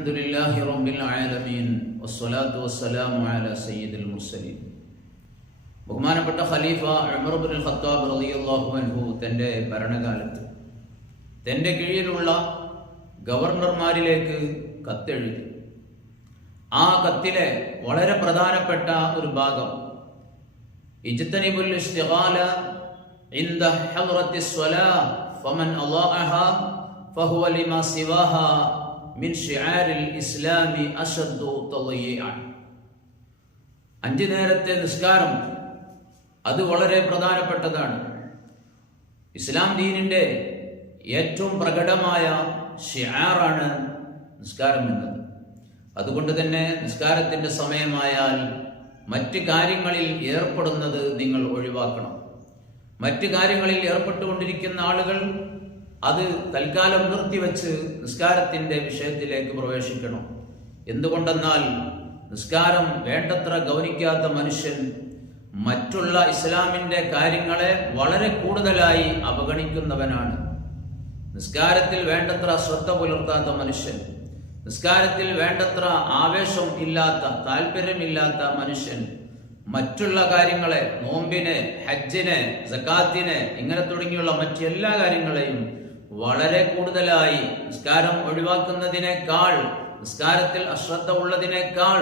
الحمد لله رب العالمين والصلاة والسلام على سيد المرسلين ബഹുമാനപ്പെട്ട ഖലീഫ Umar bin Khattab റളിയല്ലാഹു അൻഹു തന്റെ ഭരണകാലത്ത് തന്റെ കീഴിലുള്ള ഗവർണർമാരിലേക്ക് കത്തെഴുതി ആ കത്തിലെ വളരെ പ്രധാനപ്പെട്ട ഒരു ഭാഗം ഇജ്തനിബുൽ ഇസ്തിഗാല عند حضرة الصلاة فمن أضاءها فهو لما سواها മിൻ ഷിആരിൽ ഇസ്ലാമി അഷദ്ദു തളയ്യാണ് അഞ്ച് നേരത്തെ നിസ്കാരം അത് വളരെ പ്രധാനപ്പെട്ടതാണ്. ഇസ്ലാം ദീനിന്റെ ഏറ്റവും പ്രകടമായ ഷിയാറാണ് നിസ്കാരം എന്നത്. അതുകൊണ്ട് തന്നെ നിസ്കാരത്തിന്റെ സമയമായാൽ മറ്റ് കാര്യങ്ങളിൽ ഏർപ്പെടുന്നത് നിങ്ങൾ ഒഴിവാക്കണം. മറ്റ് കാര്യങ്ങളിൽ ഏർപ്പെട്ടുകൊണ്ടിരിക്കുന്ന ആളുകൾ അത് തൽക്കാലം നിർത്തിവെച്ച് നിസ്കാരത്തിന്റെ വിഷയത്തിലേക്ക് പ്രവേശിക്കണം. എന്തുകൊണ്ടെന്നാൽ നിസ്കാരം വേണ്ടത്ര ഗൗനിക്കാത്ത മനുഷ്യൻ മറ്റുള്ള ഇസ്ലാമിന്റെ കാര്യങ്ങളെ വളരെ കൂടുതലായി അവഗണിക്കുന്നവനാണ്. നിസ്കാരത്തിൽ വേണ്ടത്ര ശ്രദ്ധ പുലർത്താത്ത മനുഷ്യൻ നിസ്കാരത്തിൽ വേണ്ടത്ര ആവേശം ഇല്ലാത്ത താല്പര്യമില്ലാത്ത മനുഷ്യൻ മറ്റുള്ള കാര്യങ്ങളെ നോമ്പിനെ ഹജ്ജിനെ സക്കാത്തിനെ ഇങ്ങനെ തുടങ്ങിയുള്ള മറ്റെല്ലാ കാര്യങ്ങളെയും വളരെ കൂടുതലായി നിസ്കാരം ഒഴിവാക്കുന്നതിനേക്കാൾ നിസ്കാരത്തിൽ അശ്രദ്ധ ഉള്ളതിനേക്കാൾ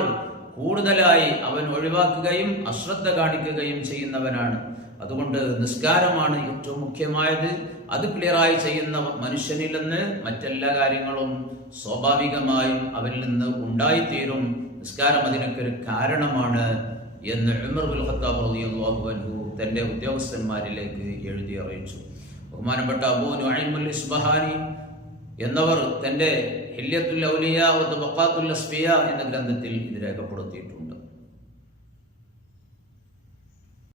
കൂടുതലായി അവൻ ഒഴിവാക്കുകയും അശ്രദ്ധ കാണിക്കുകയും ചെയ്യുന്നവനാണ്. അതുകൊണ്ട് നിസ്കാരമാണ് ഏറ്റവും മുഖ്യമായത്. അത് ക്ലിയറായി ചെയ്യുന്ന മനുഷ്യനിൽ നിന്ന് മറ്റെല്ലാ കാര്യങ്ങളും സ്വാഭാവികമായും അവനിൽ നിന്ന് ഉണ്ടായിത്തീരും. നിസ്കാരം അതിനൊക്കെ ഒരു കാരണമാണ് എന്ന് ഉമർ ബുൽ ഖത്താബ് റളിയല്ലാഹു അൻഹു തന്റെ ഉദ്യോഗസ്ഥന്മാരിലേക്ക് എഴുതി അറിയിച്ചു. ബഹുമാനപ്പെട്ട അബൂ ഇസ്ബഹാനി എന്നവർ തന്റെ ഹില്യത്തുൽ ഔലിയ ബക്കാത്തുല്ല അസ്ഫിയ എന്ന ഗ്രന്ഥത്തിൽ ഇത് രേഖപ്പെടുത്തിയിട്ടുണ്ട്.